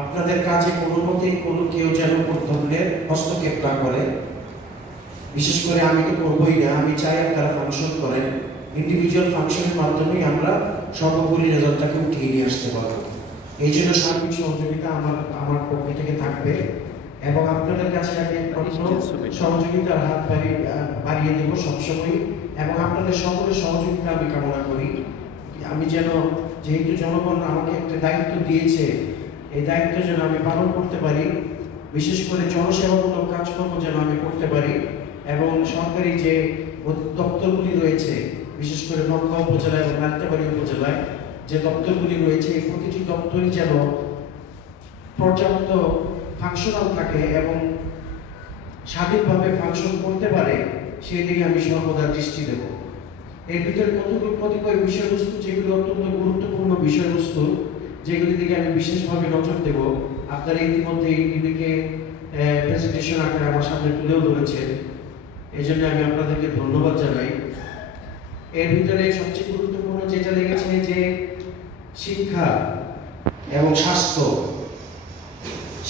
আপনাদের কাজে কোনো মতেই কোনো কেউ যেন কোনো ধরনের হস্তক্ষেপ না করে। বিশেষ করে আমি তো করবোই না, আমি চাই আপনারা ফাংশন করেন। ইন্ডিভিজুয়াল ফাংশনের মাধ্যমেই আমরা সর্বোপরি রেজাল্টটাকে উঠিয়ে নিয়ে আসতে পারবো। এই জন্য সার্বিক সহযোগিতা আমার পক্ষ থেকে থাকবে এবং আপনাদের কাছে আমি সহযোগিতার হাত বাড়িয়ে দেবো সবসময় এবং আপনাদের সকলের সহযোগিতা আমি কামনা করি। আমি যেন, যেহেতু জনগণ আমাকে একটা দায়িত্ব দিয়েছে, এই দায়িত্ব যেন আমি পালন করতে পারি, বিশেষ করে জনসেবামূলক কাজকর্ম যেন আমি করতে পারি এবং সরকারি যে দপ্তরগুলি রয়েছে, বিশেষ করে নওগাঁ উপজেলা এবং নালিতাবাড়ী উপজেলায় যে দপ্তরগুলি রয়েছে, এই প্রতিটি দপ্তরই যেন পর্যাপ্ত ফাংশনাল থাকে এবং স্বাধীনভাবে ফাংশন করতে পারে, সেই দিকে আমি সর্বদা দৃষ্টি দেব। এর ভিতরে কতিপয় বিষয়বস্তু যেগুলো অত্যন্ত গুরুত্বপূর্ণ বিষয়বস্তু, যেগুলির দিকে আমি বিশেষভাবে নজর দেব। আপনারা ইতিমধ্যে এগুলিকে প্রেজেন্টেশন আকারে আমার সামনে তুলেও ধরেছেন, এই জন্য আমি আপনাদেরকে ধন্যবাদ জানাই। এর ভিতরে সবচেয়ে গুরুত্বপূর্ণ যেটা লেগেছে যে শিক্ষা এবং স্বাস্থ্য,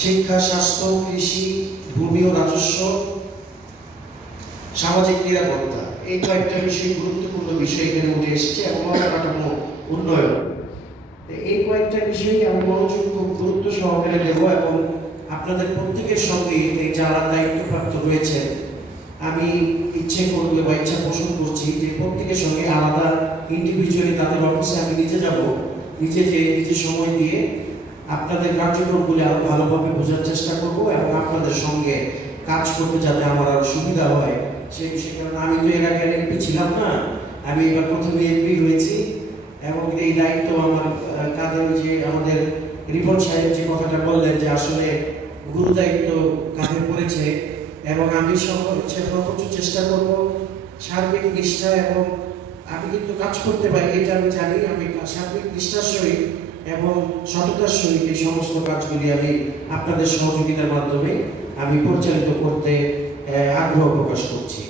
শিক্ষা, স্বাস্থ্য, কৃষি, ভূমি ও রাজস্ব, সামাজিক নিরাপত্তা, এই কয়েকটা বিষয় গুরুত্বপূর্ণ বিষয় এখানে উঠে এসেছে এবং অবকাঠামো উন্নয়ন। এই কয়েকটা বিষয়ে আমি মনোযোগ খুব গুরুত্ব সহকারে দেব এবং আপনাদের প্রত্যেকের সঙ্গে এই যারা দায়িত্বপ্রাপ্ত রয়েছে, আমি ইচ্ছে করবো বা ইচ্ছা পোষণ করছি যে প্রত্যেকের সঙ্গে আলাদা ইন্ডিভিজুয়ালি তাদের অফিসে আমি নিজে যাব, নিজে সময় দিয়ে আপনাদের কার্যক্রমগুলি আরো ভালোভাবে বোঝার চেষ্টা করব এবং আপনাদের সঙ্গে কাজ করতে যাতে আমার আরো সুবিধা হয় সেই বিষয়ে। কারণ আমি তো এর আগে এমপি ছিলাম না, আমি এবার প্রথমে এমপি হয়েছি এবং এই দায়িত্ব আমার কাঁধে, যে আমাদের রিপন সাহেব যে কথাটা বললেন যে আসলে গুরু দায়িত্ব কাঁধে পড়েছে এবং আমি সর্বোচ্চ চেষ্টা করব সার্বিক নিষ্ঠা, এবং আমি কিন্তু কাজ করতে পারি এটা আমি জানি, আমি সার্বিক নিষ্ঠার সহিত এবং সততার সহিত এই সমস্ত কাজগুলি আমি আপনাদের সহযোগিতার মাধ্যমে আমি পরিচালিত করতে আগ্রহ প্রকাশ করছি।